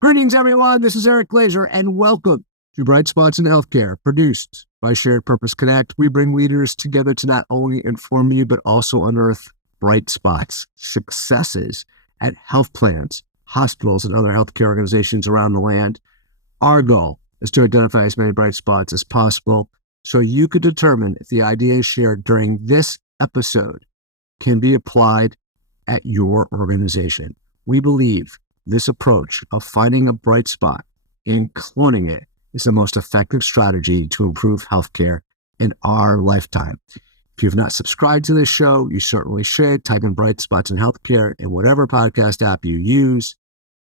Greetings, everyone. This is Eric Glazer, and welcome to Bright Spots in Healthcare, produced by Shared Purpose Connect. We bring leaders together to not only inform you, but also unearth bright spots, successes at health plans, hospitals, and other healthcare organizations around the land. Our goal is to identify as many bright spots as possible so you could determine if the ideas shared during this episode can be applied at your organization. We believe this approach of finding a bright spot and cloning it is the most effective strategy to improve healthcare in our lifetime. If you've not subscribed to this show, you certainly should. Type in Bright Spots in Healthcare in whatever podcast app you use,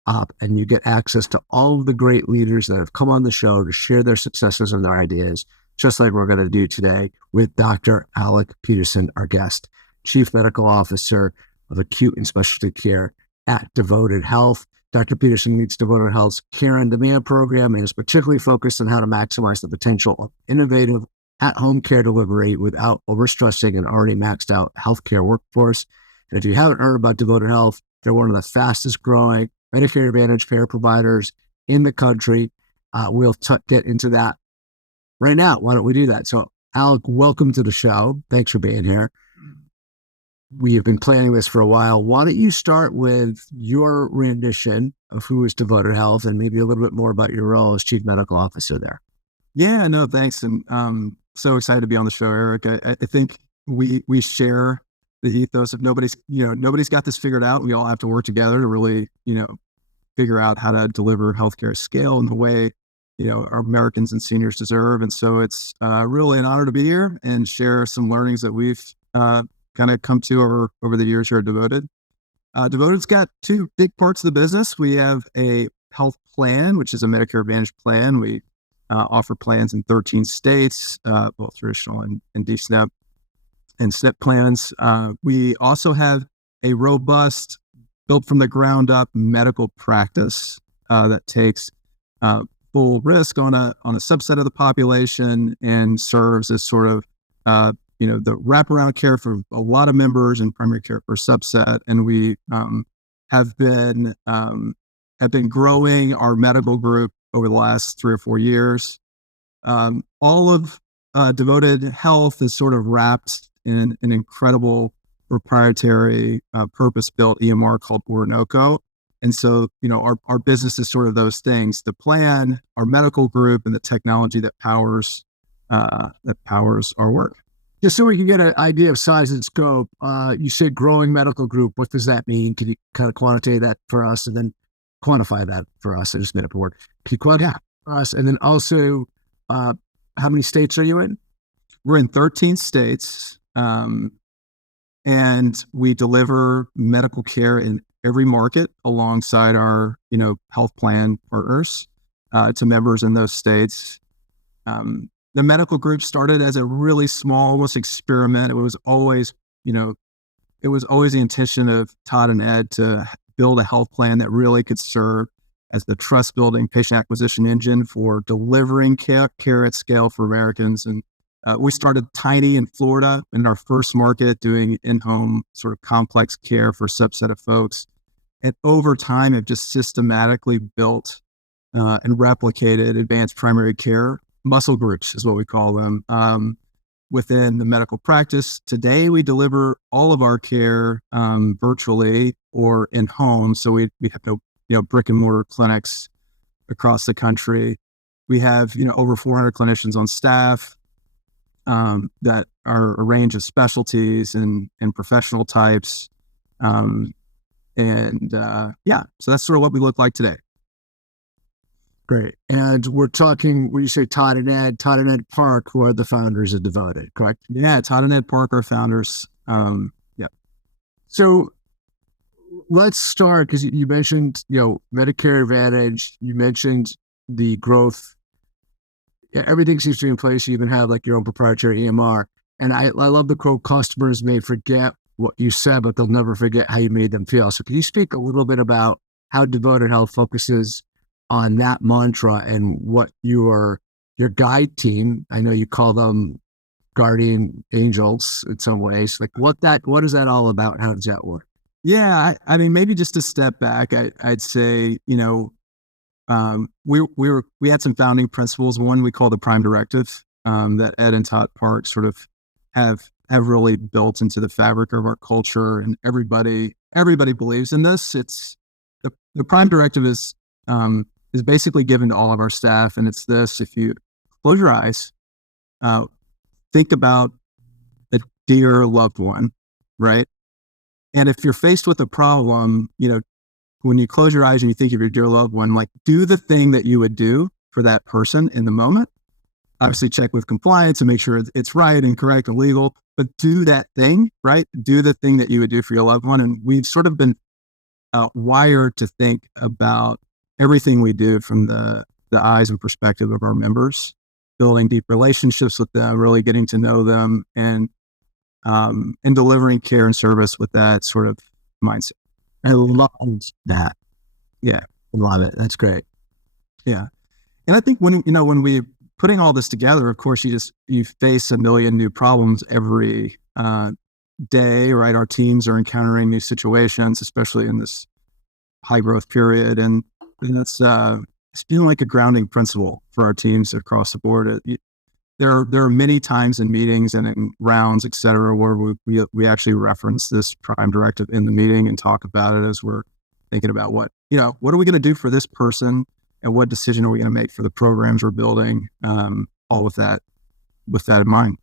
and you get access to all of the great leaders that have come on the show to share their successes and their ideas, just like we're going to do today with Dr. Alec Peterson, our guest, Chief Medical Officer of Acute and Specialty Care at Devoted Health. Dr. Peterson leads Devoted Health's Care on Demand program and is particularly focused on how to maximize the potential of innovative at-home care delivery without overstressing an already maxed out healthcare workforce. And if you haven't heard about Devoted Health, they're one of the fastest growing Medicare Advantage care providers in the country. We'll get into that right now. Why don't we do that? So, Alec, welcome to the show. Thanks for being here. We have been planning this for a while. Why don't you start with your rendition of who is Devoted Health and maybe a little bit more about your role as Chief Medical Officer there? Yeah, no, thanks. And so excited to be on the show, Eric. I think we share the ethos of nobody's got this figured out. We all have to work together to really, figure out how to deliver healthcare scale in the way, our Americans and seniors deserve. And so it's really an honor to be here and share some learnings that we've kind of come to over the years here at Devoted. Devoted's got two big parts of the business. We have a health plan, which is a Medicare Advantage plan. We offer plans in 13 states, both traditional and D-SNP and SNP plans. We also have a robust, built from the ground up medical practice that takes full risk on a subset of the population and serves as sort of the wraparound care for a lot of members and primary care for a subset. And we have been growing our medical group over the last 3 or 4 years. All of Devoted Health is sort of wrapped in an incredible proprietary purpose-built EMR called Orinoco. And so, our business is sort of those things: the plan, our medical group, and the technology that powers our work. Just so we can get an idea of size and scope, you said growing medical group. What does that mean? Can you kind of quantitate that for us and then quantify that for us? I just made up a word. Can you quantify for us? And then also, how many states are you in? We're in 13 states, and we deliver medical care in every market alongside our, health plan partners to members in those states. The medical group started as a really small, almost experiment. It was always the intention of Todd and Ed to build a health plan that really could serve as the trust-building patient acquisition engine for delivering care at scale for Americans. And we started tiny in Florida in our first market, doing in-home sort of complex care for a subset of folks. And over time, have just systematically built and replicated advanced primary care muscle groups, is what we call them, within the medical practice. Today, we deliver all of our care virtually or in home. So we have no brick and mortar clinics across the country. We have over 400 clinicians on staff that are a range of specialties and professional types. So that's sort of what we look like today. Great. And we're talking, when you say Todd and Ed Park, who are the founders of Devoted, correct? Yeah, Todd and Ed Park are founders. So let's start, because you mentioned, Medicare Advantage, you mentioned the growth. Everything seems to be in place. You even have like your own proprietary EMR. And I love the quote, customers may forget what you said, but they'll never forget how you made them feel. So can you speak a little bit about how Devoted Health focuses on that mantra and what your guide team, I know you call them guardian angels in some ways, like what is that all about? How does that work? Yeah, I mean, maybe just to step back, I'd say, we had some founding principles. One we call the Prime Directive, that Ed and Todd Park sort of have really built into the fabric of our culture, and everybody believes in this. It's the Prime Directive is basically given to all of our staff, and it's this: if you close your eyes, think about a dear loved one, right? And if you're faced with a problem, when you close your eyes and you think of your dear loved one, like, do the thing that you would do for that person in the moment. Obviously check with compliance and make sure it's right and correct and legal, but do that thing, right? Do the thing that you would do for your loved one. And we've sort of been wired to think about everything we do from the eyes and perspective of our members, building deep relationships with them, really getting to know them, and delivering care and service with that sort of mindset. I love that. Yeah. I love it. That's great. Yeah. And I think when we putting all this together, of course, you face a million new problems every day, right? Our teams are encountering new situations, especially in this high growth period. And that's, it's been like a grounding principle for our teams across the board. There are many times in meetings and in rounds, et cetera, where we actually reference this Prime Directive in the meeting and talk about it as we're thinking about what are we going to do for this person, and what decision are we going to make for the programs we're building, all with that in mind.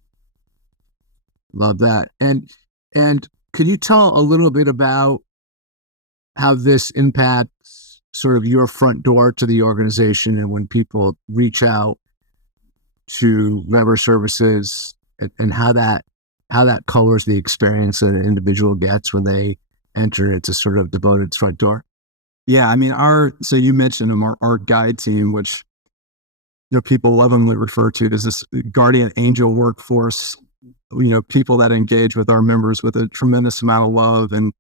Love that. And could you tell a little bit about how this impacts sort of your front door to the organization, and when people reach out to member services, and how that colors the experience that an individual gets when they enter into sort of devoted front door? Yeah, I mean, so you mentioned them, our guide team, which people lovingly refer to as this guardian angel workforce. People that engage with our members with a tremendous amount of love and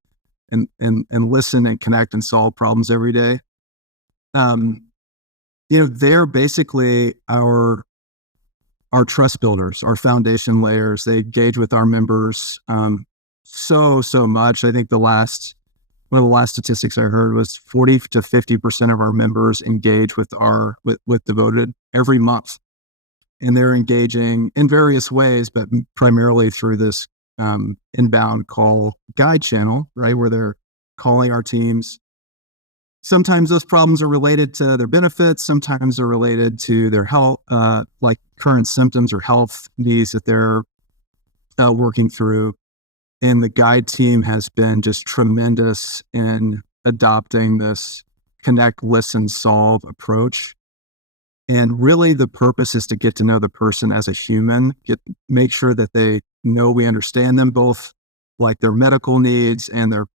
listen and connect and solve problems every day. They're basically our trust builders, our foundation layers. They engage with our members so much. I think one of the last statistics I heard was 40 to 50% of our members engage with Devoted every month. And they're engaging in various ways, but primarily through this inbound call guide channel, right? Where they're calling our teams. Sometimes those problems are related to their benefits. Sometimes they're related to their health, like current symptoms or health needs that they're working through. And the guide team has been just tremendous in adopting this connect, listen, solve approach. And really the purpose is to get to know the person as a human, make sure that they know we understand them, both like their medical needs and their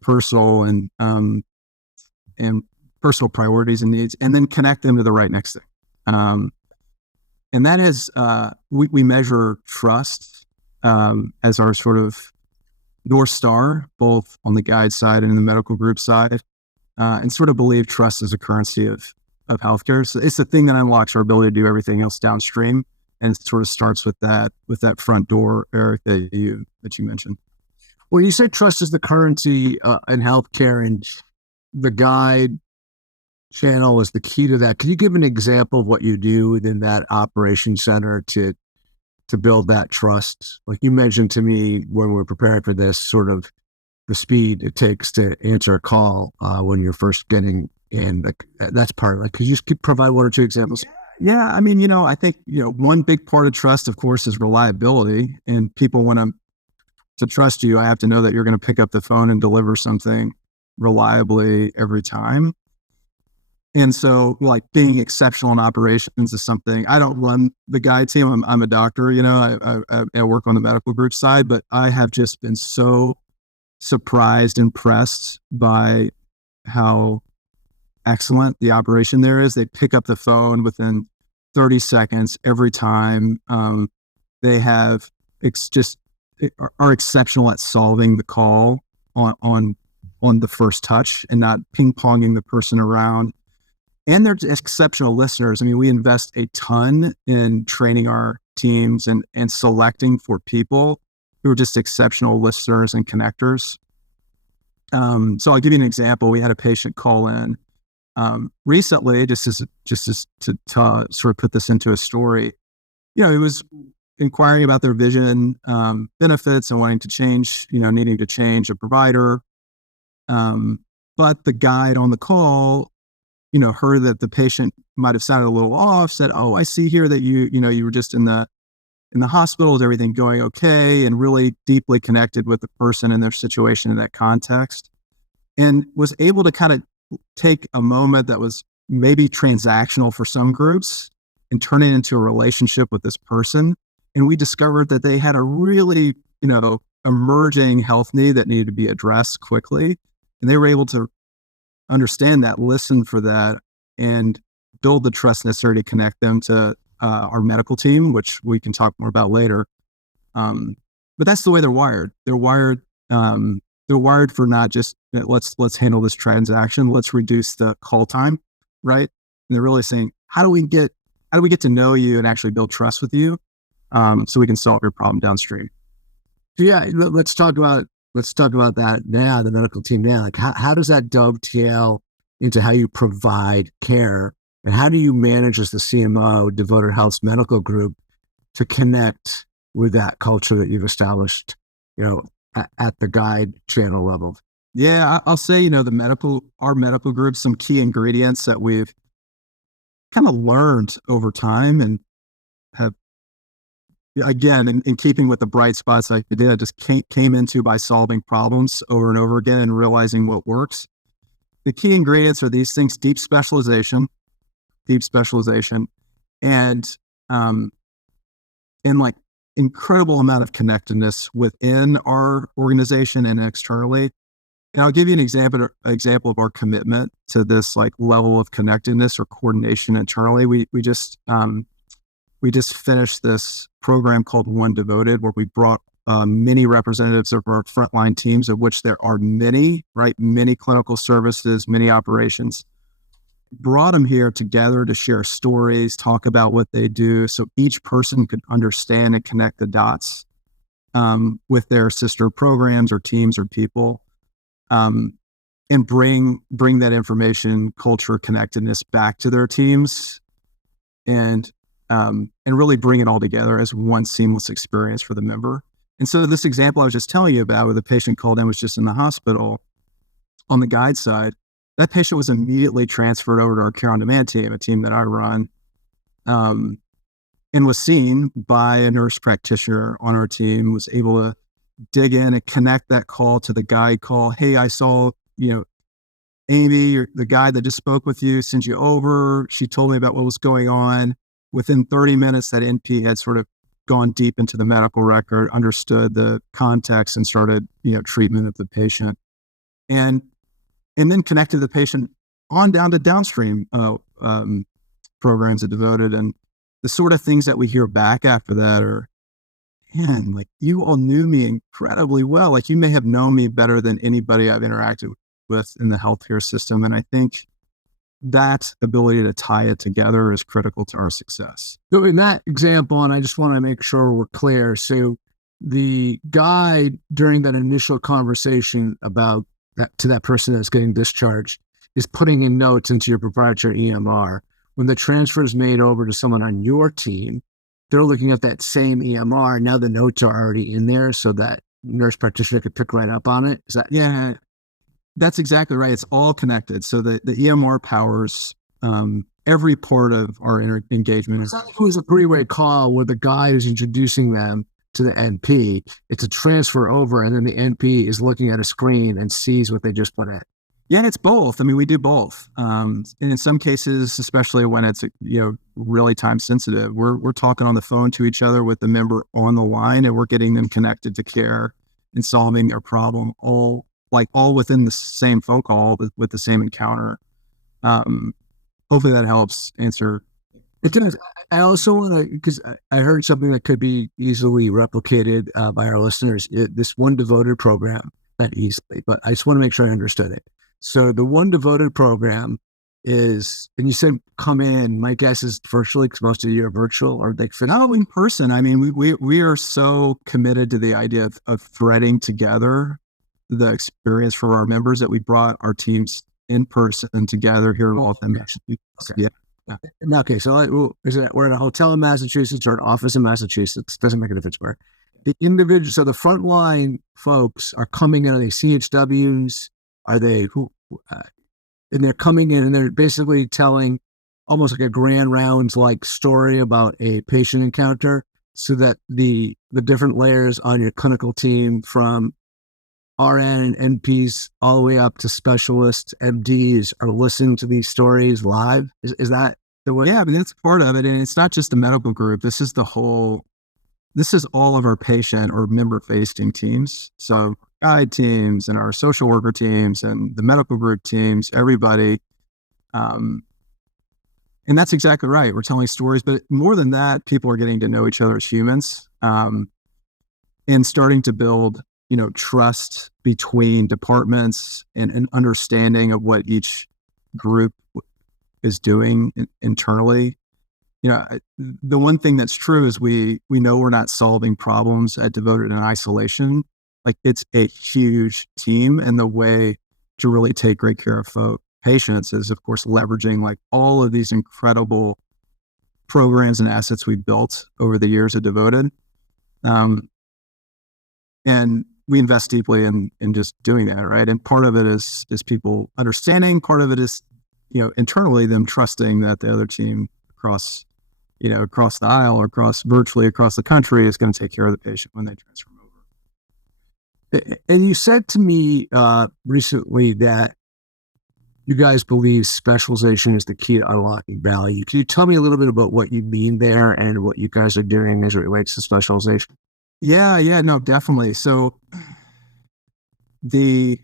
personal and personal priorities and needs, and then connect them to the right next thing. And that is, we measure trust as our sort of North Star, both on the guide side and in the medical group side, and sort of believe trust is a currency of healthcare. So it's the thing that unlocks our ability to do everything else downstream, and it sort of starts with that front door, Eric, that you mentioned. Well, you said trust is the currency in healthcare, and the guide channel is the key to that. Can you give an example of what you do within that operations center to build that trust? Like you mentioned to me when we're preparing for this, sort of the speed it takes to answer a call when you're first getting in. That's part of it. Could you just provide one or two examples? Yeah, I mean, I think one big part of trust, of course, is reliability, and people want to trust you. I have to know that you're going to pick up the phone and deliver something reliably every time. And so, like, being exceptional in operations is something. I don't run the guide team. I'm a doctor, I work on the medical group side, but I have just been so surprised, impressed by how excellent the operation there is. They pick up the phone within 30 seconds every time. They are exceptional at solving the call on the first touch and not ping-ponging the person around. And they're exceptional listeners. I mean, we invest a ton in training our teams and selecting for people who are just exceptional listeners and connectors. So I'll give you an example. We had a patient call in Recently, just as to sort of put this into a story, he was inquiring about their vision benefits and wanting to change, needing to change a provider. But the guide on the call, heard that the patient might have sounded a little off, said, "Oh, I see here that you were just in the hospital. Is everything going okay?" And really deeply connected with the person and their situation in that context, and was able to kind of take a moment that was maybe transactional for some groups and turn it into a relationship with this person. And we discovered that they had a really, emerging health need that needed to be addressed quickly. And they were able to understand that, listen for that, and build the trust necessary to connect them to our medical team, which we can talk more about later. But that's the way they're wired. They're wired for not just let's handle this transaction. Let's reduce the call time, right? And they're really saying, how do we get to know you and actually build trust with you, so we can solve your problem downstream. Yeah, let's talk about that now. The medical team now, like how does that dovetail into how you provide care, and how do you manage as the CMO, Devoted Health's medical group, to connect with that culture that you've established, at the guide channel level? Yeah, I'll say, our medical group, some key ingredients that we've kind of learned over time and have, again, in keeping with the bright spots I did, just came into by solving problems over and over again and realizing what works. The key ingredients are these things: deep specialization, and like incredible amount of connectedness within our organization and externally. And I'll give you an example of our commitment to this like level of connectedness or coordination internally. We just finished this program called One Devoted, where we brought many representatives of our frontline teams, of which there are many, right? Many clinical services, many operations. Brought them here together to share stories, talk about what they do, so each person could understand and connect the dots with their sister programs or teams or people. And bring that information, culture, connectedness back to their teams, and really bring it all together as one seamless experience for the member. And so this example I was just telling you about, where the patient called in, was just in the hospital. On the guide side, that patient was immediately transferred over to our Care on Demand team, a team that I run, and was seen by a nurse practitioner on our team, was able to dig in and connect that call to the guide call. "Hey, I saw, Amy, the guy that just spoke with you, sent you over. She told me about what was going on." Within 30 minutes, that NP had sort of gone deep into the medical record, understood the context, and started, treatment of the patient. And then connected the patient on down to downstream programs at Devoted. And the sort of things that we hear back after that are, "Man, like, you all knew me incredibly well. Like, you may have known me better than anybody I've interacted with in the healthcare system." And I think that ability to tie it together is critical to our success. So in that example, and I just want to make sure we're clear, so the guide during that initial conversation about that to that person that's getting discharged is putting in notes into your proprietary EMR. When the transfer is made over to someone on your team, they're looking at that same EMR. Now the notes are already in there, so that nurse practitioner could pick right up on it. Is that? Yeah, that's exactly right. It's all connected. So the EMR powers every part of our engagement. It's not like it was a three-way call where the guide is introducing them to the NP. It's a transfer over, and then the NP is looking at a screen and sees what they just put in. Yeah, it's both. I mean, we do both. And in some cases, especially when it's really time sensitive, we're talking on the phone to each other with the member on the line, and we're getting them connected to care and solving their problem, all within the same phone call with the same encounter. Hopefully that helps answer. It does. I also want to, because I heard something that could be easily replicated by our listeners. This One Devoted program, not easily, but I just want to make sure I understood it. So the One Devoted program is, and you said come in, my guess is virtually, because most of you are virtual, or they fit. No, in person. I mean, we are so committed to the idea of threading together the experience for our members that we brought our teams in person together here in Waltham, Massachusetts. Okay. Yeah. Okay. So we're in a hotel in Massachusetts or an office in Massachusetts. Doesn't make a difference where. The individual, so the frontline folks are coming in. Are they CHWs? Are they who? And they're coming in and they're basically telling almost like a grand rounds like story about a patient encounter, so that the different layers on your clinical team, from RN and NPs all the way up to specialists, MDs, are listening to these stories live. Is that the way? Yeah, I mean, that's part of it. And it's not just the medical group. This is all of our patient or member facing teams. So guide teams and our social worker teams and the medical group teams, everybody. And that's exactly right. We're telling stories, but more than that, people are getting to know each other as humans, and starting to build, trust between departments and an understanding of what each group is doing internally. The one thing that's true is we know we're not solving problems at Devoted in isolation. Like, it's a huge team, and the way to really take great care of patients is, of course, leveraging like all of these incredible programs and assets we've built over the years at Devoted. And we invest deeply in just doing that, right? And part of it is people understanding. Part of it is, internally them trusting that the other team across the aisle or virtually across the country is going to take care of the patient when they transfer over. And you said to me recently that you guys believe specialization is the key to unlocking value. Can you tell me a little bit about what you mean there and what you guys are doing as it relates to specialization? Yeah, no, definitely. So I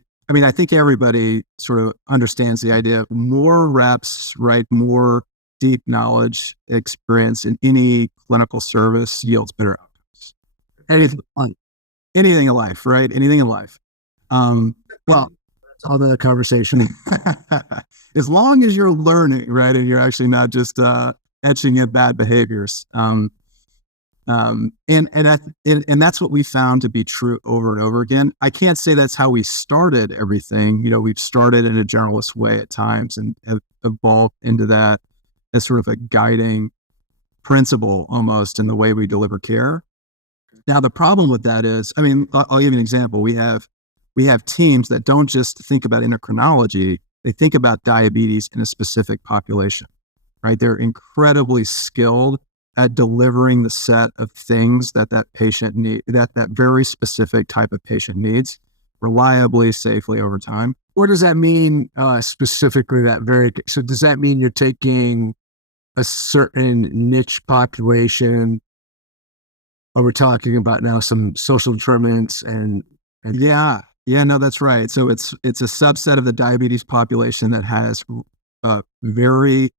think everybody sort of understands the idea of more reps, right? More deep knowledge, experience in any clinical service yields better outcomes. Anything in life, right? Anything in life. Well, that's all the conversation. As long as you're learning, right? And you're actually not just etching at bad behaviors. And that's what we found to be true over and over again. I can't say that's how we started everything. We've started in a generalist way at times and have evolved into that as sort of a guiding principle almost in the way we deliver care. Now, the problem with that is, I'll give you an example. We have teams that don't just think about endocrinology, they think about diabetes in a specific population, right? They're incredibly skilled at delivering the set of things that patient need, that very specific type of patient needs, reliably, safely over time. What does that mean specifically? So does that mean you're taking a certain niche population? Or we're talking about now some social determinants and Yeah, no, that's right. So it's a subset of the diabetes population that has very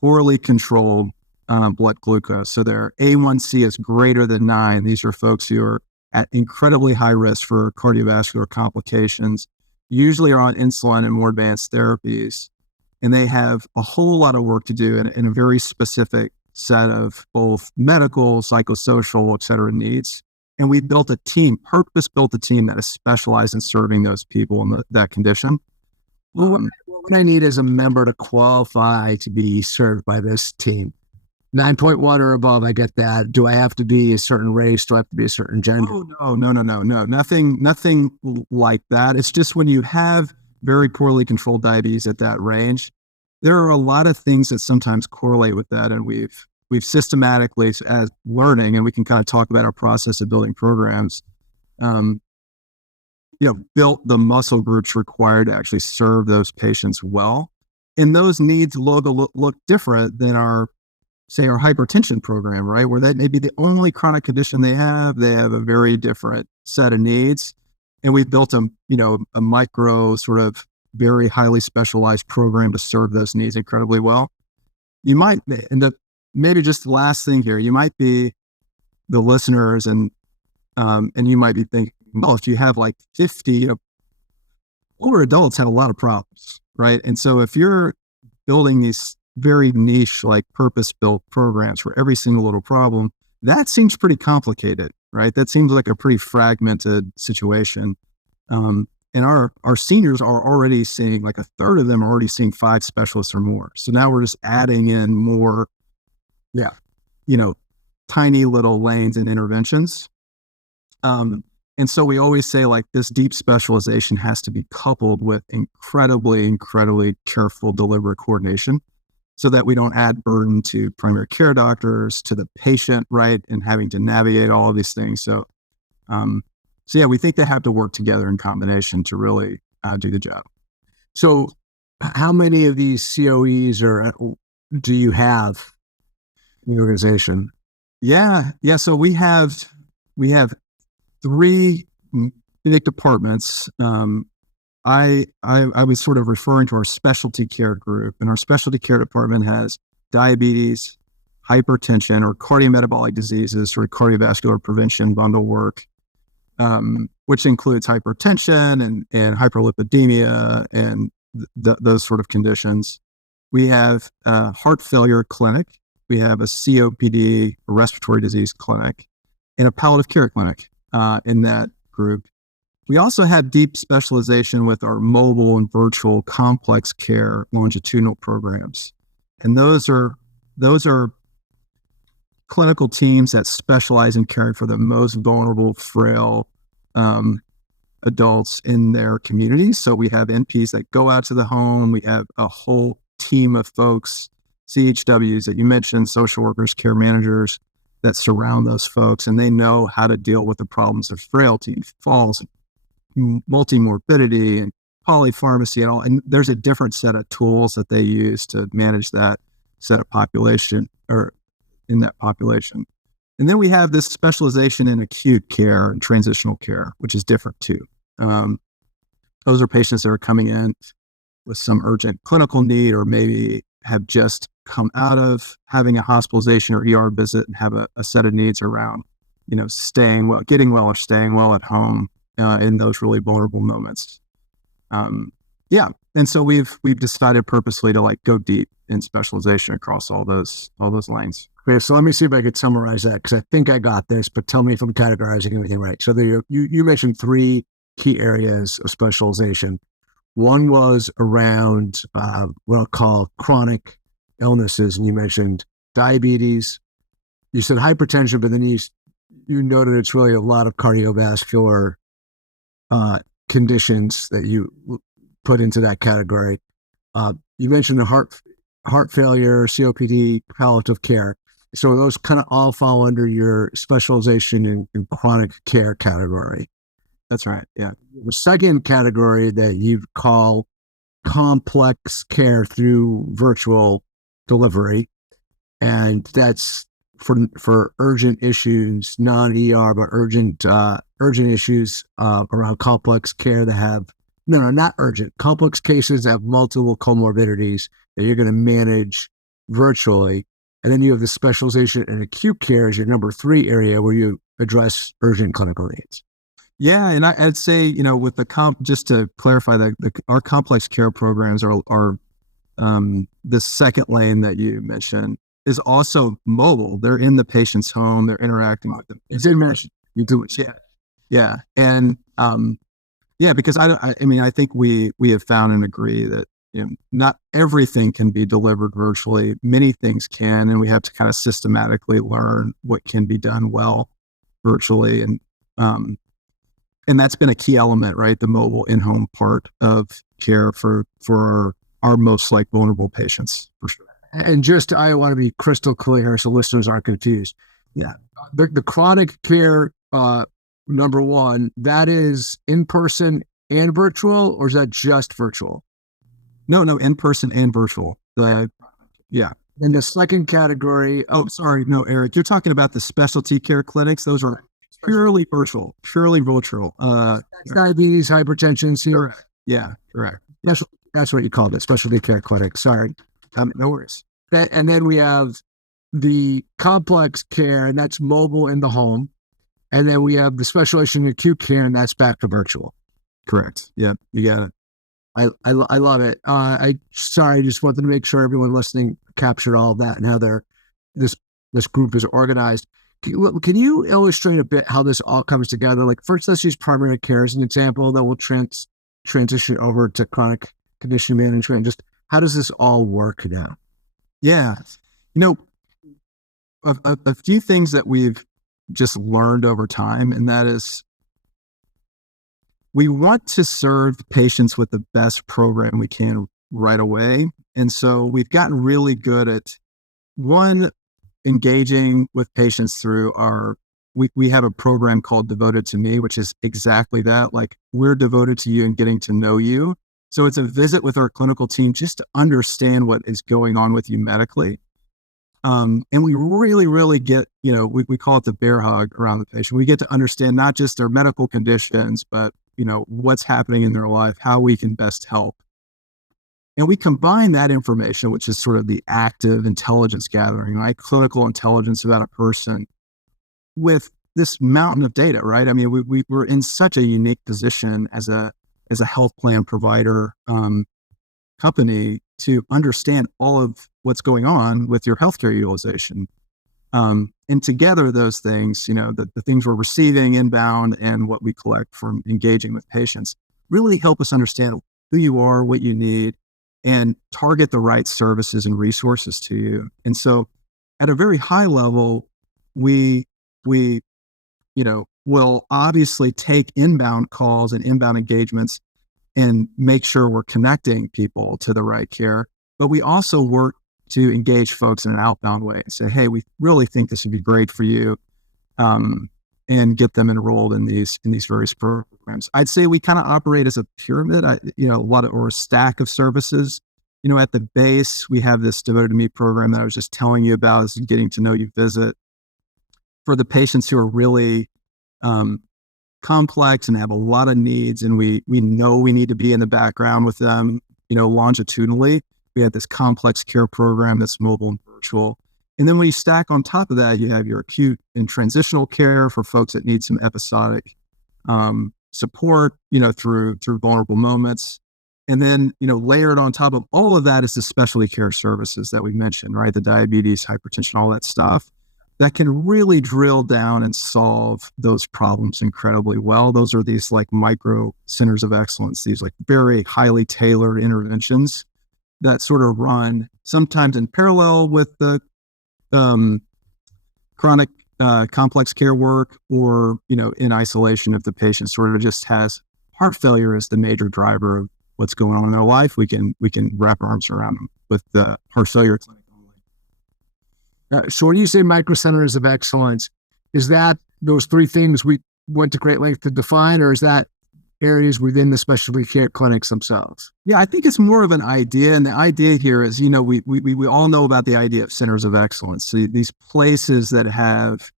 poorly controlled blood glucose. So their A1C is greater than 9. These are folks who are at incredibly high risk for cardiovascular complications, usually are on insulin and more advanced therapies. And they have a whole lot of work to do in a very specific set of both medical, psychosocial, et cetera, needs. And we built a team, purpose-built a team that is specialized in serving those people in that condition. What would I need as a member to qualify to be served by this team? 9.1 or above, I get that. Do I have to be a certain race? Do I have to be a certain gender? Oh, no. Nothing like that. It's just when you have very poorly controlled diabetes at that range, there are a lot of things that sometimes correlate with that. And we've systematically, as learning, and we can kind of talk about our process of building programs, built the muscle groups required to actually serve those patients well. And those needs look different than our hypertension program, right? Where that may be the only chronic condition they have. They have a very different set of needs. And we've built a micro sort of very highly specialized program to serve those needs incredibly well. You might end up, maybe just the last thing here, you might be the listeners and you might be thinking, well, if you have like 50, older adults have a lot of problems, right? And so if you're building these very niche, like purpose-built programs for every single little problem, that seems pretty complicated, right? That seems like a pretty fragmented situation. and our seniors are already seeing, like a third of them are already seeing 5 specialists or more. So now we're just adding in more, tiny little lanes and interventions. And so we always say, like, this deep specialization has to be coupled with incredibly, incredibly careful, deliberate coordination so that we don't add burden to primary care doctors, to the patient, right, and having to navigate all of these things. So we think they have to work together in combination to really do the job. So how many of these COEs do you have in the organization? Yeah. So we have 3 big departments. I was sort of referring to our specialty care group, and our specialty care department has diabetes, hypertension, or cardiometabolic diseases, or cardiovascular prevention bundle work, which includes hypertension and hyperlipidemia and those sort of conditions. We have a heart failure clinic. We have a COPD, a respiratory disease clinic, and a palliative care clinic in that group. We also have deep specialization with our mobile and virtual complex care longitudinal programs. And those are clinical teams that specialize in caring for the most vulnerable, frail adults in their communities. So we have NPs that go out to the home. We have a whole team of folks, CHWs that you mentioned, social workers, care managers that surround those folks, and they know how to deal with the problems of frailty, falls, multimorbidity, and polypharmacy and all. And there's a different set of tools that they use to manage that set of population, or in that population. And then we have this specialization in acute care and transitional care, which is different too. Those are patients that are coming in with some urgent clinical need, or maybe have just come out of having a hospitalization or ER visit and have a set of needs around, staying well, getting well, or staying well at home in those really vulnerable moments. And so we've decided purposely to go deep in specialization across all those lanes. Okay, so let me see if I could summarize that, because I think I got this, but tell me if I'm categorizing everything right. So you mentioned 3 key areas of specialization. One was around what I'll call chronic illnesses, and you mentioned diabetes. You said hypertension, but then you noted it's really a lot of cardiovascular conditions that you put into that category. You mentioned the heart failure, COPD, palliative care. So those kind of all fall under your specialization in chronic care category. That's right. Yeah. The second category that you call complex care through virtual delivery, and that's for urgent issues, non-ER, but urgent issues around complex care that have not urgent, complex cases that have multiple comorbidities that you're going to manage virtually. And then you have the specialization in acute care as your number 3 area, where you address urgent clinical needs. Yeah, and I'd say, with just to clarify that our complex care programs are the second lane that you mentioned is also mobile. They're in the patient's home. They're interacting with them. You did mention you do it. Yeah, and because I think we have found and agree that not everything can be delivered virtually. Many things can, and we have to kind of systematically learn what can be done well virtually, and that's been a key element, right? The mobile in-home part of care for our most vulnerable patients, for sure. And I want to be crystal clear so listeners aren't confused. Yeah, the chronic care number 1, that is in person and virtual, or is that just virtual? No, in person and virtual. Yeah. And the second category. Oh, sorry, no, Eric, you're talking about the specialty care clinics. Those are purely virtual. That's diabetes, hypertension, correct. Yeah, correct. That's what you called it, specialty care clinic. Sorry. No worries. And then we have the complex care, and that's mobile in the home. And then we have the specialization in acute care, and that's back to virtual. Correct. Yeah, you got it. I love it. I just wanted to make sure everyone listening captured all of that and how this group is organized. Can you illustrate a bit how this all comes together? First, let's use primary care as an example, then we'll transition over to chronic condition management? Just how does this all work now? Yeah. You know, a few things that we've just learned over time, and that is we want to serve patients with the best program we can right away. And so we've gotten really good at, one, engaging with patients through we have a program called Devoted to Me, which is exactly that. Like, we're devoted to you and getting to know you. So it's a visit with our clinical team just to understand what is going on with you medically. And we really, really get, we call it the bear hug around the patient. We get to understand not just their medical conditions, but, what's happening in their life, how we can best help. And we combine that information, which is sort of the active intelligence gathering, right? Clinical intelligence about a person, with this mountain of data, right? I mean, we're in such a unique position as a health plan provider company to understand all of what's going on with your healthcare utilization. And together, those things, the things we're receiving inbound and what we collect from engaging with patients really help us understand who you are, what you need, and target the right services and resources to you. And so at a very high level, we will obviously take inbound calls and inbound engagements and make sure we're connecting people to the right care. But we also work to engage folks in an outbound way and say, hey, we really think this would be great for you, and get them enrolled in these various programs. I'd say we kind of operate as a pyramid, or a stack of services. At the base, we have this Devoted to Me program that I was just telling you about, is getting to know you visit. For the patients who are really complex and have a lot of needs, and we know we need to be in the background with them, longitudinally, we have this complex care program that's mobile and virtual. And then when you stack on top of that, you have your acute and transitional care for folks that need some episodic support, through vulnerable moments. And then, layered on top of all of that is the specialty care services that we mentioned, right? The diabetes, hypertension, all that stuff that can really drill down and solve those problems incredibly well. Those are these like micro centers of excellence, these like very highly tailored interventions that sort of run sometimes in parallel with the chronic complex care work, or, in isolation. If the patient sort of just has heart failure as the major driver of what's going on in their life, we can wrap our arms around them with the heart failure clinic only. So when you say micro centers of excellence, is that those three things we went to great length to define, or is that areas within the specialty care clinics themselves? Yeah, I think it's more of an idea. And the idea here is, we all know about the idea of centers of excellence. So these places that have,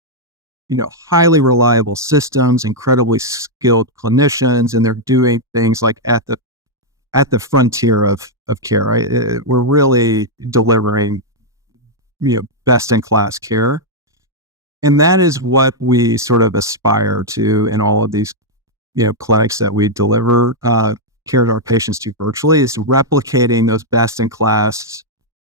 highly reliable systems, incredibly skilled clinicians, and they're doing things like at the frontier of care, right? We're really delivering, best in class care. And that is what we sort of aspire to in all of these clinics that we deliver care to our patients to virtually, is replicating those best-in-class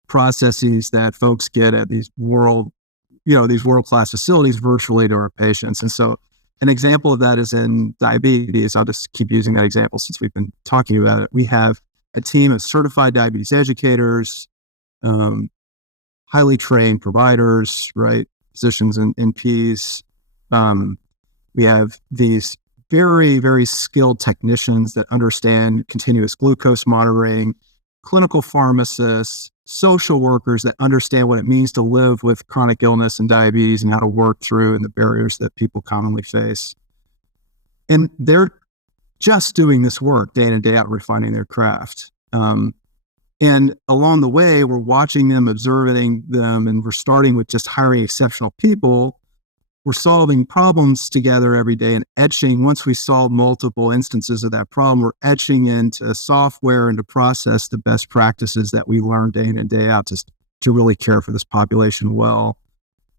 processes that folks get at these world-class facilities virtually to our patients. And so an example of that is in diabetes. I'll just keep using that example since we've been talking about it. We have a team of certified diabetes educators, highly trained providers, right? Physicians and NPs. We have these very, very skilled technicians that understand continuous glucose monitoring, clinical pharmacists, social workers that understand what it means to live with chronic illness and diabetes and how to work through and the barriers that people commonly face. And they're just doing this work day in and day out, refining their craft. And along the way, we're watching them, observing them, and we're starting with just hiring exceptional people. We're solving problems together every day and etching. Once we solve multiple instances of that problem, we're etching into software and to process the best practices that we learn day in and day out to really care for this population well.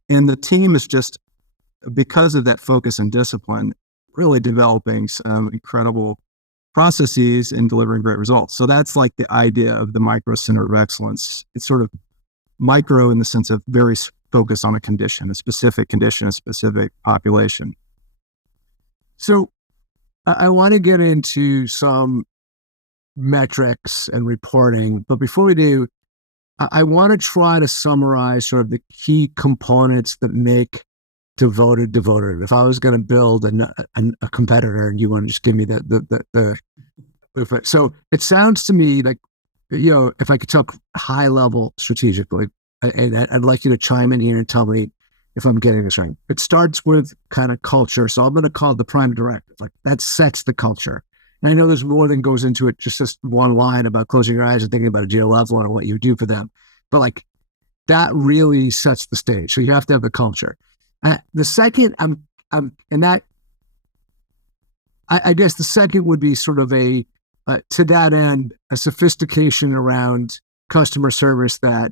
And the team is just, because of that focus and discipline, really developing some incredible processes and delivering great results. So that's like the idea of the micro center of excellence. It's sort of micro in the sense of very focused on a condition, a specific condition, a specific population. So I want to get into some metrics and reporting. But before we do, I want to try to summarize sort of the key components that make devoted. If I was going to build a competitor, and you want to just give me the so it sounds to me like, if I could talk high level strategically, and I'd like you to chime in here and tell me if I'm getting this right. It starts with kind of culture. So I'm going to call it the prime directive. Like, that sets the culture. And I know there's more than goes into it, just this one line about closing your eyes and thinking about a dear loved one and what you do for them. But like, that really sets the stage. So you have to have the culture. The second, I guess the second would be sort of to that end, a sophistication around customer service that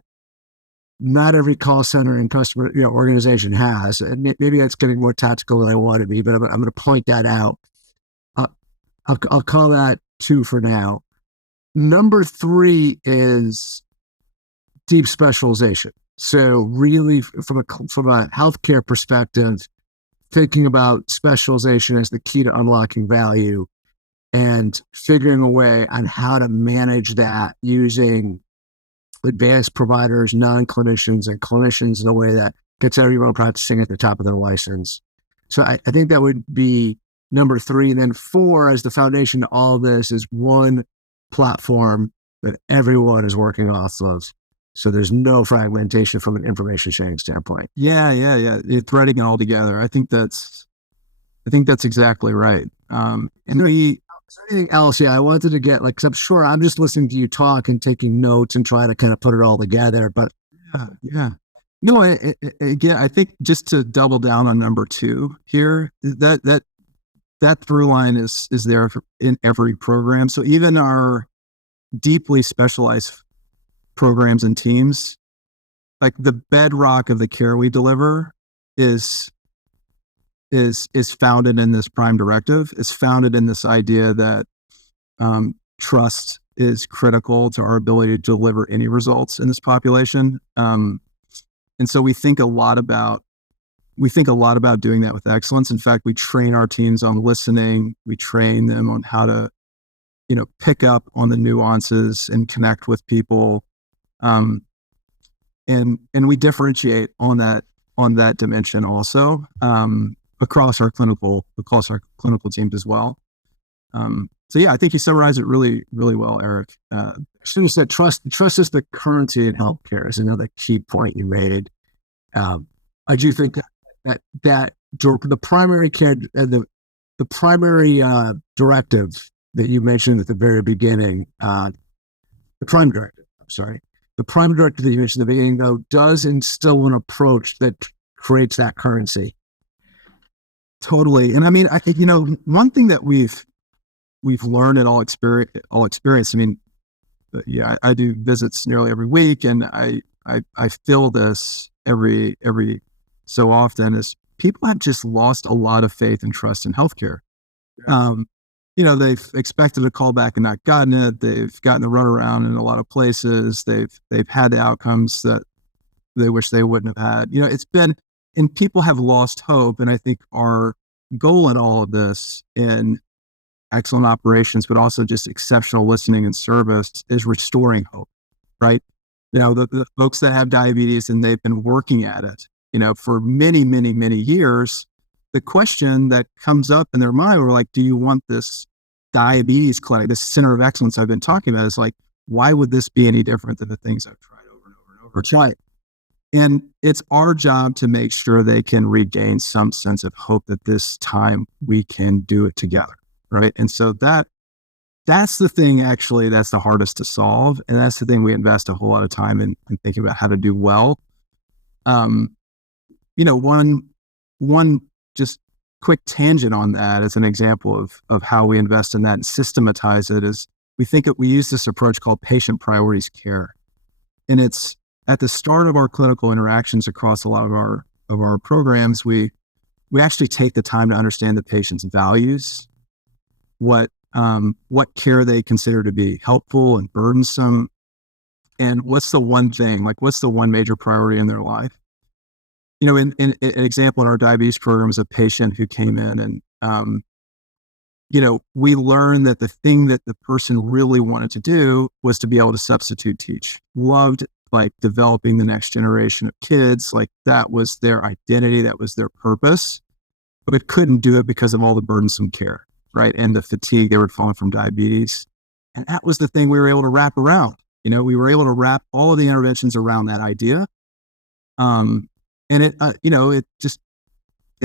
not every call center and customer organization has. And maybe that's getting more tactical than I want to be, but I'm going to point that out. I'll call that 2 for now. Number 3 is deep specialization. So really, from a healthcare perspective, thinking about specialization as the key to unlocking value and figuring a way on how to manage that using advanced providers, non-clinicians, and clinicians in a way that gets everyone practicing at the top of their license. So I think that would be number 3. And then 4, as the foundation to all of this, is one platform that everyone is working off of. So there's no fragmentation from an information sharing standpoint. Yeah. You're threading it all together. I think that's exactly right. And is there anything else? Yeah, I wanted to get, like, 'cause I'm sure I'm just listening to you talk and taking notes and trying to kind of put it all together. But yeah. No, again, I think just to double down on number 2 here, that through line is there in every program. So even our deeply specialized programs and teams, like, the bedrock of the care we deliver is founded in this prime directive. It's founded in this idea that trust is critical to our ability to deliver any results in this population. And so we think a lot about doing that with excellence. In fact, we train our teams on listening. We train them on how to, pick up on the nuances and connect with people. And we differentiate on that dimension also, across our clinical teams as well. So yeah, I think you summarized it really, really well, Eric. As soon as that trust is the currency in healthcare is another key point you made. I do think that the primary care, the primary directive that you mentioned at the very beginning, the prime directive that you mentioned at the beginning, though, does instill an approach that creates that currency. Totally. And I mean, I think, one thing that we've learned in all experience, I mean, yeah, I do visits nearly every week, and I feel this every so often, is people have just lost a lot of faith and trust in healthcare. They've expected a call back and not gotten it. They've gotten the runaround in a lot of places. They've had the outcomes that they wish they wouldn't have had. It's been, and people have lost hope. And I think our goal in all of this, in excellent operations, but also just exceptional listening and service, is restoring hope, right? The folks that have diabetes and they've been working at it, for many, many, many years, the question that comes up in their mind, we're like, do you want this diabetes clinic, this center of excellence I've been talking about? Is like, why would this be any different than the things I've tried over and over and over? Right. And it's our job to make sure they can regain some sense of hope that this time we can do it together, right? And so that's the thing, actually, that's the hardest to solve. And that's the thing we invest a whole lot of time in thinking about how to do well. One just quick tangent on that as an example of how we invest in that and systematize it is we use this approach called patient priorities care. And it's at the start of our clinical interactions across a lot of our programs, we actually take the time to understand the patient's values, what care they consider to be helpful and burdensome, and what's the one major priority in their life. In an example in our diabetes program is a patient who came in and we learned that the thing that the person really wanted to do was to be able to substitute teach. Loved like developing the next generation of kids. Like that was their identity. That was their purpose, but couldn't do it because of all the burdensome care, right? And the fatigue they were falling from diabetes. And that was the thing we were able to wrap around. We were able to wrap all of the interventions around that idea. And it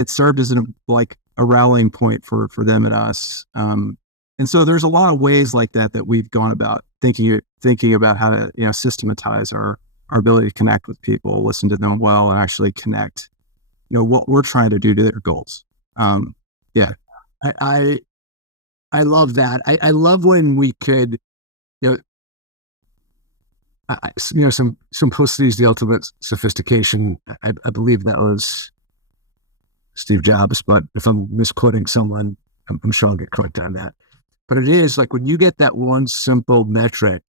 served as a rallying point for them and us. And so there's a lot of ways like that we've gone about thinking about how to, systematize our ability to connect with people, listen to them well, and actually connect, what we're trying to do to their goals. Yeah. I love that. I love when we could, simplicity is the ultimate sophistication. I believe that was Steve Jobs, but if I'm misquoting someone, I'm sure I'll get corrected on that. But it is like when you get that one simple metric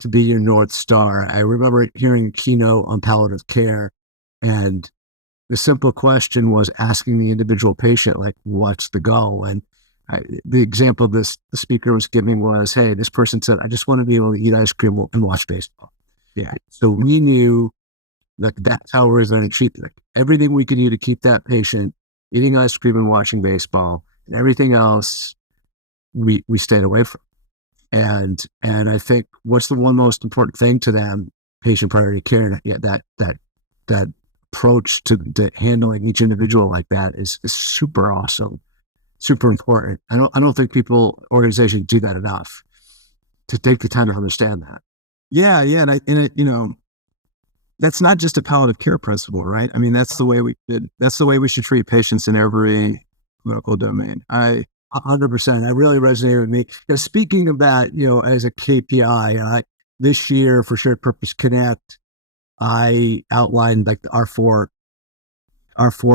to be your North Star. I remember hearing a keynote on palliative care, and the simple question was asking the individual patient, like, what's the goal? And the example the speaker was giving was, hey, this person said, I just want to be able to eat ice cream and watch baseball. Yeah. So we knew like that's how we're going to treat it. Like, everything we could do to keep that patient eating ice cream and watching baseball, and everything else we stayed away from. And I think what's the one most important thing to them, patient priority care, and that approach to handling each individual like that is super awesome. Super important. I don't think organizations do that enough to take the time to understand that. Yeah. And that's not just a palliative care principle, right? I mean, that's the way we should treat patients in every clinical domain. 100%. That really resonated with me. Speaking of that, as a KPI, this year for Shared Purpose Connect, I outlined like our four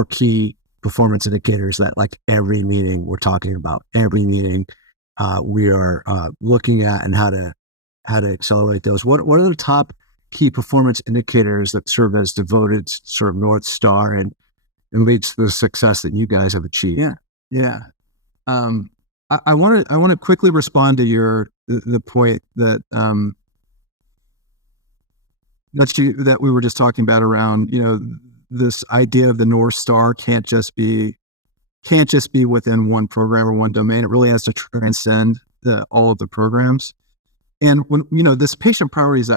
key performance indicators that like every meeting we're talking about, every meeting we are looking at, and how to accelerate those. What are the top key performance indicators that serve as devoted sort of North Star and leads to the success that you guys have achieved? Yeah. I want to quickly respond to the point that that we were just talking about around, this idea of the North Star can't just be within one program or one domain. It really has to transcend all of the programs. And when, this patient priorities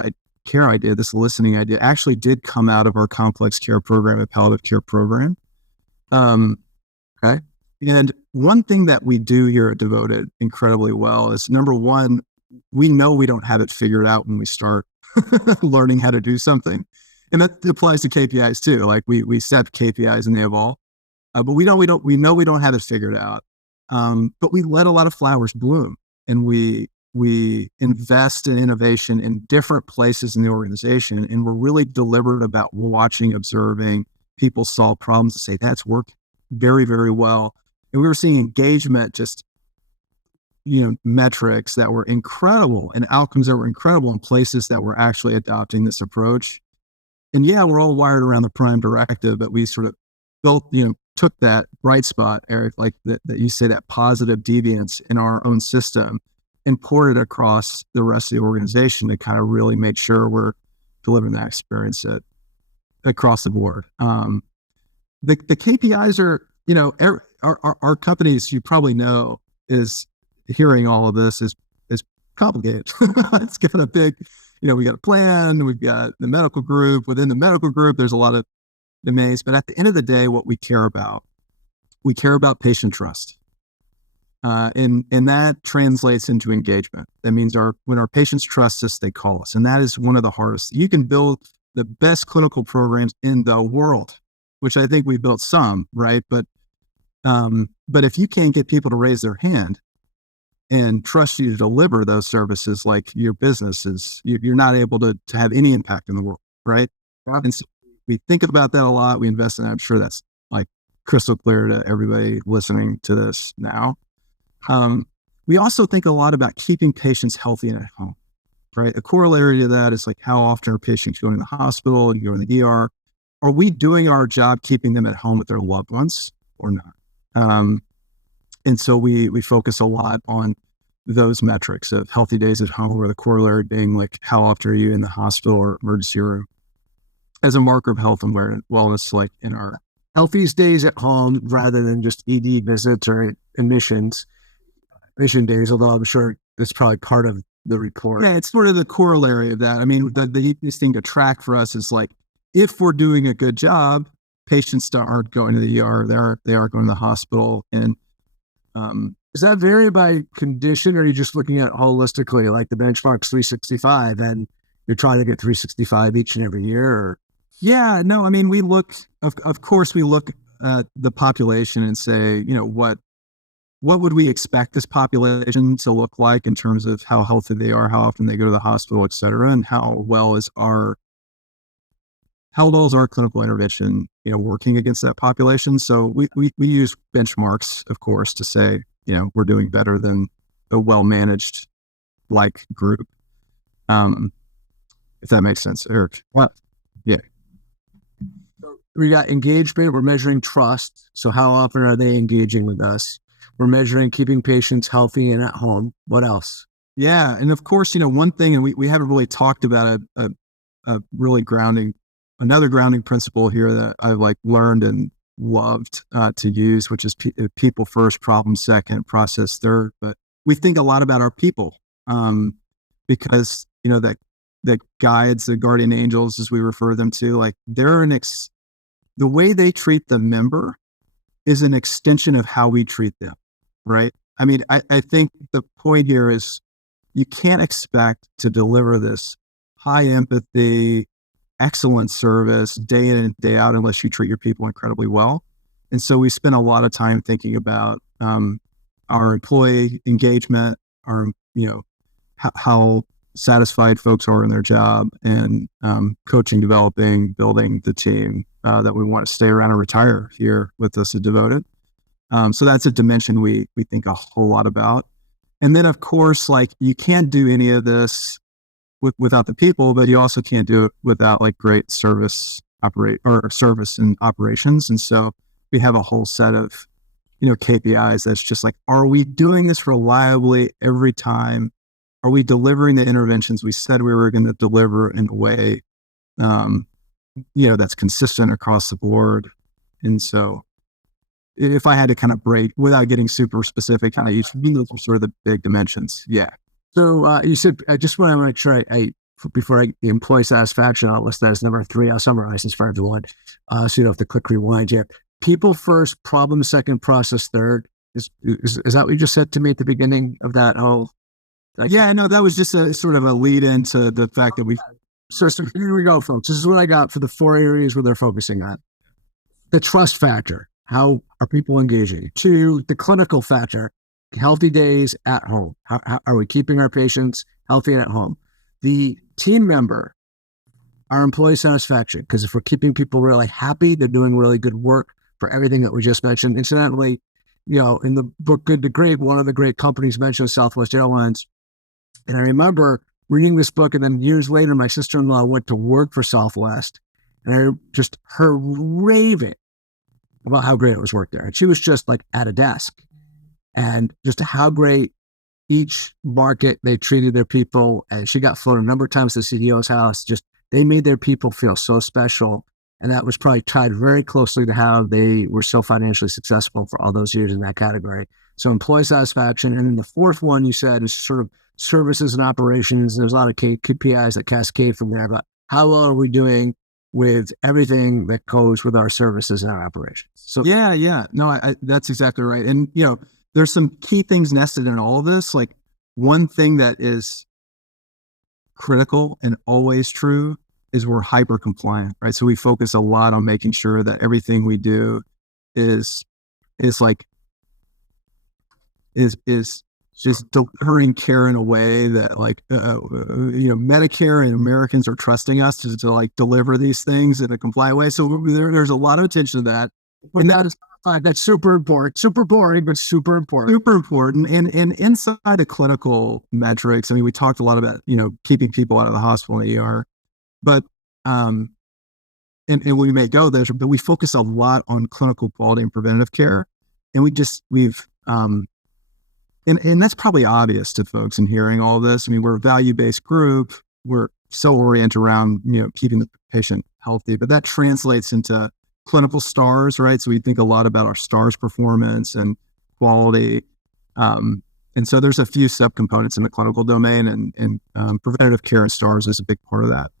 care idea, this listening idea actually did come out of our complex care program, a palliative care program. Okay. And one thing that we do here at Devoted incredibly well is, number one, we know we don't have it figured out when we start learning how to do something. And that applies to KPIs too. Like we set KPIs and they evolve, but we know we don't have it figured out. But we let a lot of flowers bloom, and we invest in innovation in different places in the organization. And we're really deliberate about watching, observing people solve problems and say, that's worked very, very well. And we were seeing engagement, just, metrics that were incredible and outcomes that were incredible in places that were actually adopting this approach. And yeah, we're all wired around the prime directive, but we sort of took that bright spot, Eric, like that you say, that positive deviance in our own system, and poured it across the rest of the organization to kind of really make sure we're delivering that experience across the board. The KPIs are, our companies, you probably know, is hearing all of this is complicated. It's got a big, we got a plan, we've got the medical group. Within the medical group, there's a lot of domains, but at the end of the day, what we care about patient trust. And that translates into engagement. That means when our patients trust us, they call us. And that is one of the hardest. You can build the best clinical programs in the world, which I think we built some, right? But if you can't get people to raise their hand and trust you to deliver those services, like your business you're not able to have any impact in the world, right? Yeah. And so we think about that a lot. We invest in that. I'm sure that's like crystal clear to everybody listening to this now. We also think a lot about keeping patients healthy and at home, right? A corollary to that is like, how often are patients going to the hospital and going to the ER? Are we doing our job keeping them at home with their loved ones or not? And so we focus a lot on those metrics of healthy days at home, or the corollary being like, how often are you in the hospital or emergency room, as a marker of health and wellness, like in our healthiest days at home rather than just ED visits or admission days, although I'm sure that's probably part of the report. Yeah, it's sort of the corollary of that. I mean, the easiest thing to track for us is like, if we're doing a good job, patients aren't going to the ER, they are going to the hospital. And does that vary by condition, or are you just looking at it holistically, like the benchmark's 365 and you're trying to get 365 each and every year? Or? Yeah, no, I mean, we look, of course, we look at the population and say, what would we expect this population to look like in terms of how healthy they are, how often they go to the hospital, et cetera, and how well is our clinical intervention, working against that population. So we use benchmarks, of course, to say, we're doing better than a well-managed group. If that makes sense, Eric. Well, yeah. We got engagement. We're measuring trust. So how often are they engaging with us? We're measuring keeping patients healthy and at home. What else? Yeah. And of course, one thing, and we haven't really talked about a really another grounding principle here that I've learned and loved to use, which is people first, problem second, process third. But we think a lot about our people because, that guides, the guardian angels, as we refer them to, they're the way they treat the member is an extension of how we treat them, right? I mean, I think the point here is you can't expect to deliver this high empathy, excellent service day in and day out unless you treat your people incredibly well. And so we spend a lot of time thinking about our employee engagement, how satisfied folks are in their job, and coaching, developing, building the team that we want to stay around and retire here with us at Devoted. So that's a dimension we think a whole lot about. And then, of course, you can't do any of this without the people, but you also can't do it without great service and operations. And so we have a whole set of, KPIs that's just are we doing this reliably every time? Are we delivering the interventions we said we were going to deliver in a way, that's consistent across the board? And so if I had to kind of break, without getting super specific, kind of each, those are sort of the big dimensions. Yeah. So you said, I just want to make sure before I employee satisfaction, I'll list that as number 3. I'll summarize this for everyone. So you don't have to click rewind here. People first, problem second, process third. Is that what you just said to me at the beginning of that whole? Yeah, no, that was just a sort of a lead into the fact that So here we go, folks. This is what I got for the 4 areas where they're focusing on. The trust factor. How are people engaging? 2, the clinical factor. Healthy days at home. How are we keeping our patients healthy and at home? The team member, our employee satisfaction, because if we're keeping people really happy, they're doing really good work for everything that we just mentioned. Incidentally, in the book Good to Great, one of the great companies mentioned Southwest Airlines. And I remember reading this book, and then years later, my sister-in-law went to work for Southwest, and I just her raving about how great it was work there. And she was just at a desk. And just how great each market they treated their people. And she got flown a number of times to the CEO's house. Just they made their people feel so special. And that was probably tied very closely to how they were so financially successful for all those years in that category. So employee satisfaction. And then the 4th one you said is sort of services and operations. There's a lot of KPIs that cascade from there, but how well are we doing with everything that goes with our services and our operations? So yeah. No, that's exactly right. And, there's some key things nested in all of this. One thing that is critical and always true is we're hyper compliant, right? So we focus a lot on making sure that everything we do is just delivering care in a way that Medicare and Americans are trusting us to deliver these things in a compliant way. So there's a lot of attention to that. And that's super important, super boring, but super important. Super important. And inside the clinical metrics, I mean, we talked a lot about, keeping people out of the hospital and the ER, but, and we may go there, but we focus a lot on clinical quality and preventative care. And we've And that's probably obvious to folks in hearing all this. I mean, we're a value-based group. We're so oriented around, keeping the patient healthy, but that translates into clinical stars, right? So we think a lot about our stars performance and quality. And so there's a few subcomponents in the clinical domain, and preventative care and stars is a big part of that.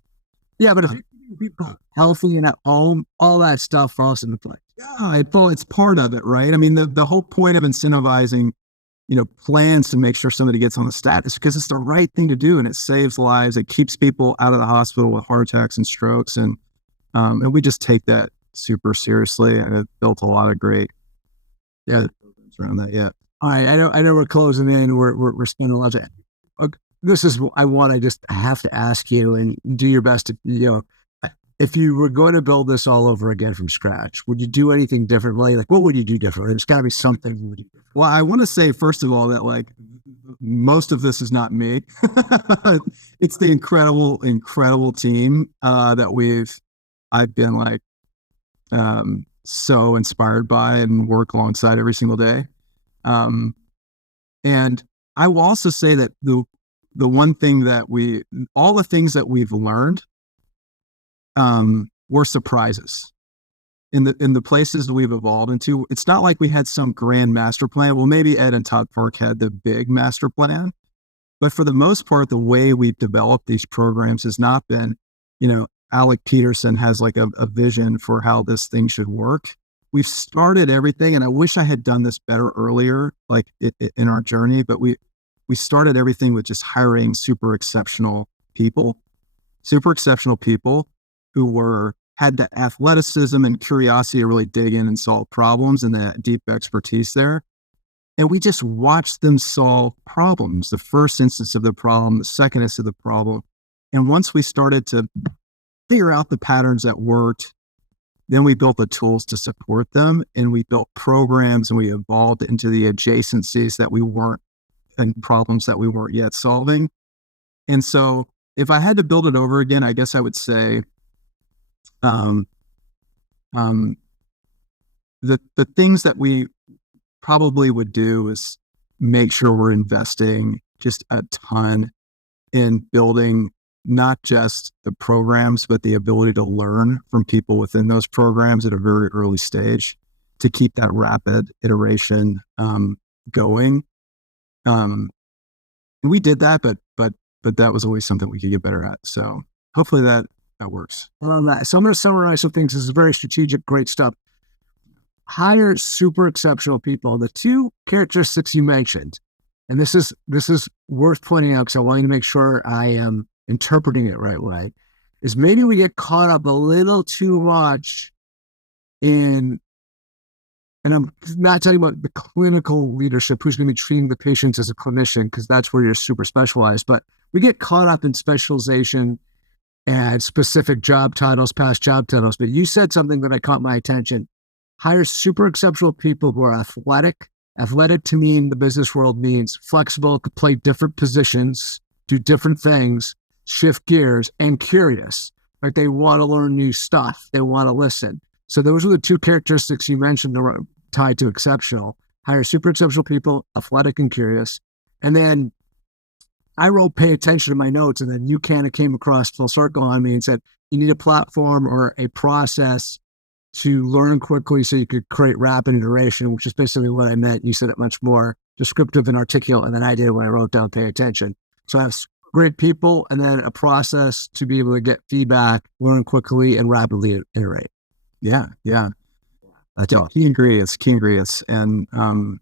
Yeah, but if people healthy and at home, all that stuff falls into play. Yeah, it's part of it, right? I mean, the whole point of incentivizing, plans to make sure somebody gets on the status because it's the right thing to do, and it saves lives. It keeps people out of the hospital with heart attacks and strokes, and we just take that super seriously, and have built a lot of great programs around that. Yeah. All right, I know we're closing in. We're spending a lot of time. This is I have to ask you, and do your best to if you were going to build this all over again from scratch, would you do anything differently? Like, what would you do differently? There's got to be something you would do differently. Well, I want to say, first of all, that like most of this is not me. It's the incredible team that I've been like so inspired by and work alongside every single day. And I will also say that the one thing that all the things that we've learned were surprises in the places that we've evolved into. It's not like we had some grand master plan. Well, maybe Ed and Todd Park had the big master plan, but for the most part, the way we've developed these programs has not been, Alec Peterson has like a vision for how this thing should work. We've started everything, and I wish I had done this better earlier, like in our journey, but we started everything with just hiring super exceptional people who had the athleticism and curiosity to really dig in and solve problems and that deep expertise there. And we just watched them solve problems, the first instance of the problem, the second instance of the problem. And once we started to figure out the patterns that worked, then we built the tools to support them, and we built programs, and we evolved into the adjacencies that we weren't, and problems that we weren't yet solving. And so if I had to build it over again, I guess I would say, the things that we probably would do is make sure we're investing just a ton in building not just the programs, but the ability to learn from people within those programs at a very early stage to keep that rapid iteration going. We did that, but that was always something we could get better at. So hopefully that works. I love that. So I'm going to summarize some things. This is very strategic, great stuff. Hire super exceptional people. The two characteristics you mentioned, and this is worth pointing out because I want you to make sure I am interpreting it right way, is maybe we get caught up a little too much in, and I'm not talking about the clinical leadership who's going to be treating the patients as a clinician, because that's where you're super specialized, but we get caught up in specialization and specific job titles, past job titles. But you said something that caught my attention. Hire super exceptional people who are athletic. Athletic to me in the business world means flexible, to play different positions, do different things, shift gears, and curious. Like they want to learn new stuff. They want to listen. So those are the two characteristics you mentioned tied to exceptional. Hire super exceptional people, athletic and curious. And then I wrote pay attention to my notes, and then you kind of came across full circle on me and said, you need a platform or a process to learn quickly so you could create rapid iteration, which is basically what I meant. You said it much more descriptive and articulate than I did when I wrote down pay attention. So I have great people and then a process to be able to get feedback, learn quickly, and rapidly iterate. Yeah. That's all. Key ingredients. And I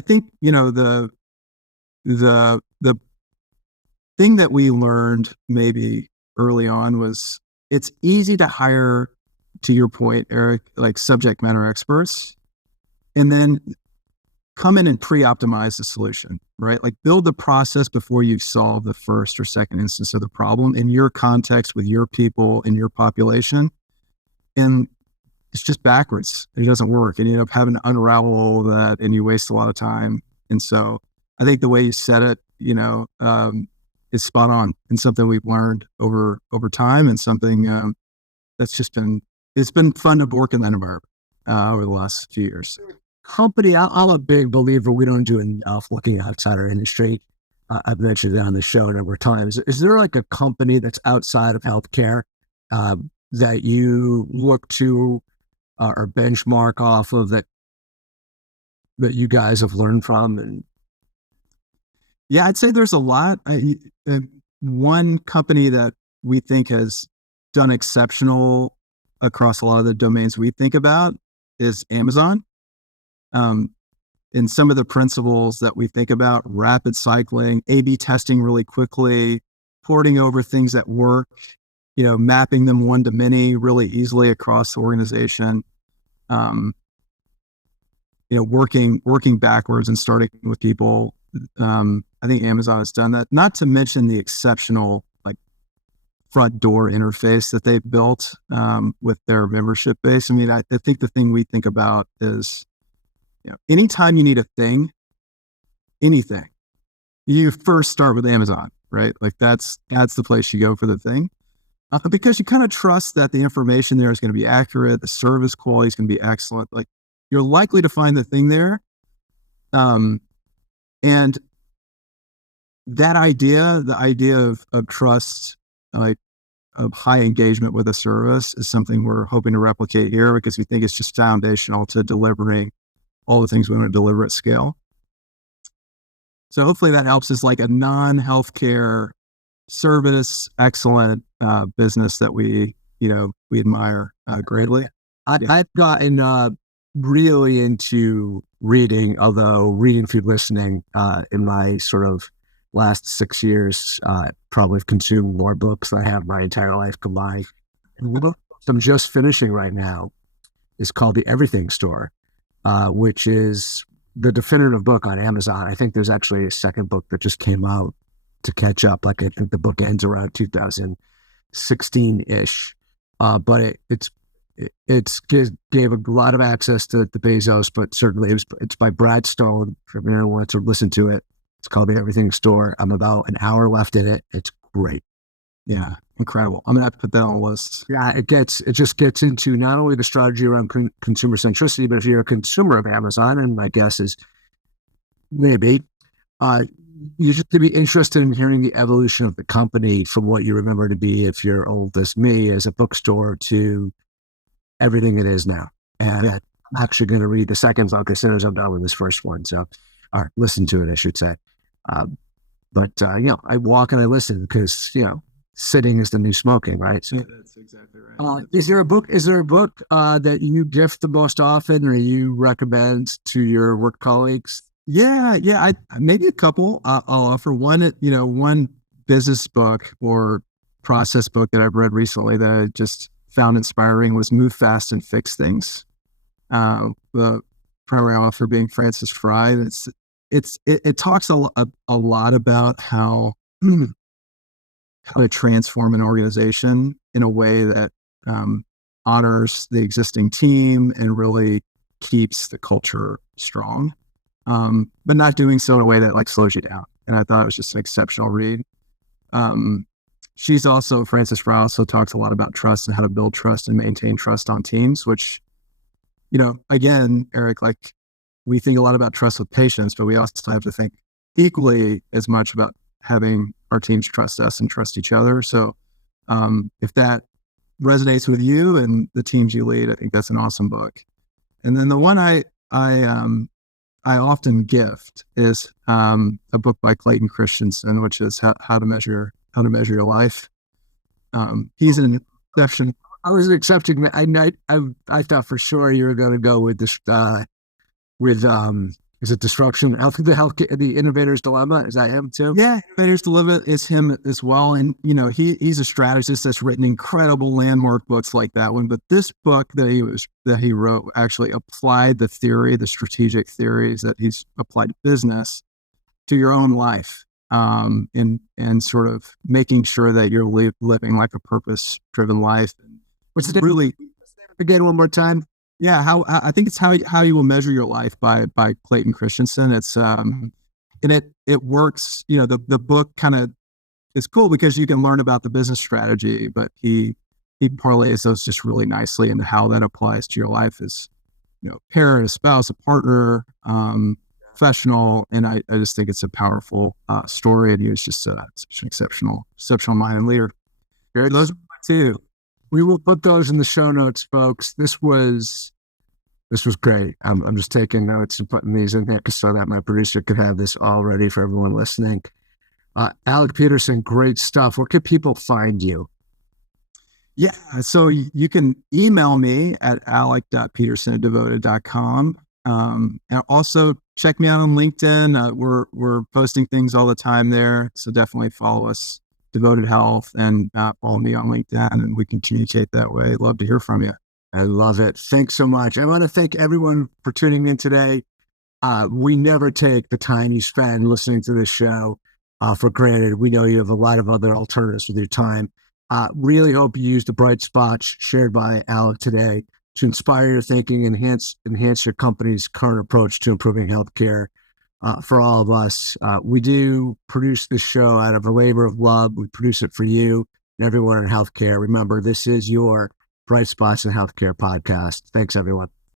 think, the thing that we learned maybe early on was it's easy to hire, to your point, Eric, like subject matter experts, and then come in and pre-optimize the solution, right? Like build the process before you've solved the first or second instance of the problem in your context with your people in your population. And it's just backwards. It doesn't work. And you end up having to unravel all of that, and you waste a lot of time. And so I think the way you said it, is spot on, and something we've learned over time, and something that's just it's been fun to work in that environment over the last few years. company, I'm a big believer we don't do enough looking outside our industry. I've mentioned it on the show a number of times. Is there like a company that's outside of healthcare that you look to or benchmark off of that you guys have learned from? And yeah, I'd say there's a lot. One company that we think has done exceptional across a lot of the domains we think about is Amazon. And some of the principles that we think about, rapid cycling, A/B testing really quickly, porting over things that work, mapping them one to many really easily across the organization, working backwards and starting with people. I think Amazon has done that, not to mention the exceptional front door interface that they've built with their membership base. I mean, I think the thing we think about is, anytime you need a thing, anything, you first start with Amazon, right? Like that's the place you go for the thing, because you kind of trust that the information there is going to be accurate, the service quality is going to be excellent. Like you're likely to find the thing there, and that the idea of trust, of high engagement with a service, is something we're hoping to replicate here because we think it's just foundational to delivering all the things we want to deliver at scale. So hopefully that helps us, like a non-healthcare service, excellent business that we admire greatly. I've gotten really into reading, although reading through listening in my sort of last 6 years, probably have consumed more books than I have my entire life combined. And one of the books I'm just finishing right now is called The Everything Store, which is the definitive book on Amazon. I think there's actually a second book that just came out to catch up. Like I think the book ends around 2016-ish, but it gave a lot of access to the Bezos, but certainly it's by Brad Stone. For anyone who wants to listen to it, it's called The Everything Store. I'm about an hour left in it. It's great. Yeah, incredible. I'm gonna have to put that on the list. Yeah, it just gets into not only the strategy around consumer centricity, but if you're a consumer of Amazon, and my guess is maybe, you should be interested in hearing the evolution of the company from what you remember to be, if you're old as me, as a bookstore, to everything it is now. And I'm actually going to read the second book as soon as I'm done with this first one. So, or listen to it, I should say. But I walk and I listen because, sitting is the new smoking, right? So, that's exactly right. Is there a book that you gift the most often, or you recommend to your work colleagues? Yeah. Maybe a couple. I'll offer one. One business book or process book that I've read recently that I just found inspiring was Move Fast and Fix Things. The primary author being Francis Fry. It talks a lot about how to transform an organization in a way that honors the existing team and really keeps the culture strong, but not doing so in a way that slows you down. And I thought it was just an exceptional read. Francis Fry also talks a lot about trust and how to build trust and maintain trust on teams, which, again, Eric, we think a lot about trust with patients, but we also have to think equally as much about having our teams trust us and trust each other. So if that resonates with you and the teams you lead, I think that's an awesome book. And then the one I often gift is a book by Clayton Christensen, which is How to Measure Your Life. He's an exception. I was accepting. I thought for sure you were going to go with this. Is it Disruption? The Innovator's Dilemma. Is that him too? Yeah, Innovator's Dilemma is him as well. And he's a strategist that's written incredible landmark books like that one. But this book that he wrote actually applied the strategic theories that he's applied to business to your own life. And sort of making sure that you're living like a purpose-driven life. What's the really? Again, one more time. Yeah, I think it's how you will measure your life by Clayton Christensen. It's and it works. The book kind of is cool because you can learn about the business strategy, but he parlays those just really nicely into how that applies to your life. Is parent, a spouse, a partner, professional. And I just think it's a powerful story. And he was just such an exceptional mind and leader. Those are my two. We will put those in the show notes, folks. This was great. I'm just taking notes and putting these in there so that my producer could have this all ready for everyone listening. Alec Peterson, great stuff. Where can people find you? Yeah, so you can email me at alec.petersen@devoted.com. And also check me out on LinkedIn. We're posting things all the time there. So definitely follow us, Devoted Health, and follow me on LinkedIn, and we can communicate that way. Love to hear from you. I love it. Thanks so much. I want to thank everyone for tuning in today. We never take the time you spend listening to this show for granted. We know you have a lot of other alternatives with your time. Really hope you use the bright spots shared by Alec today to inspire your thinking, enhance your company's current approach to improving healthcare for all of us. We do produce this show out of a labor of love. We produce it for you and everyone in healthcare. Remember, this is your Bright Spots in Healthcare podcast. Thanks, everyone.